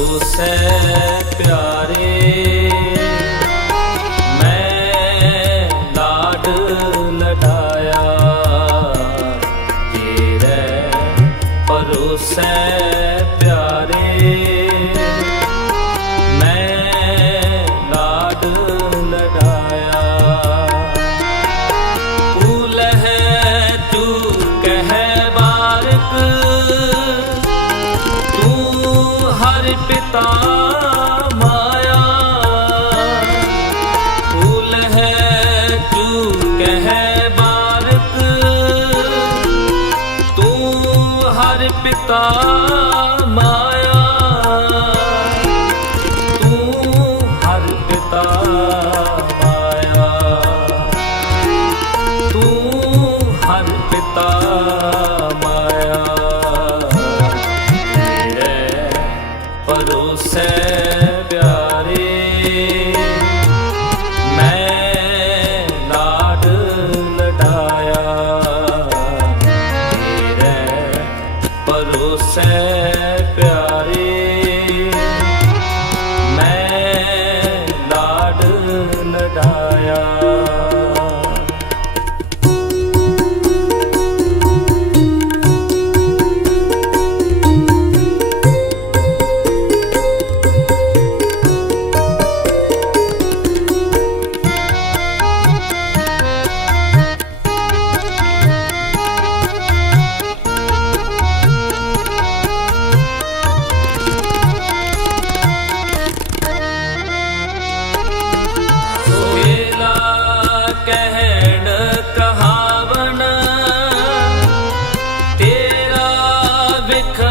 ਸੋ ਸੈ ਪਿਆਰੇ। है like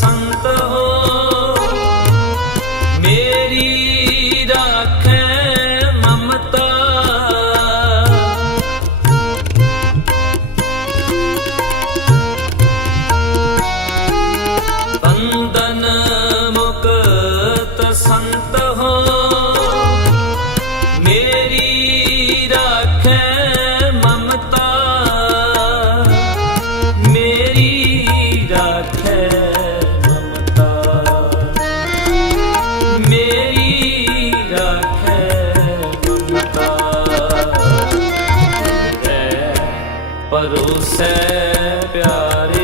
संत हो ਪਰੋਸੈ ਪਿਆਰੇ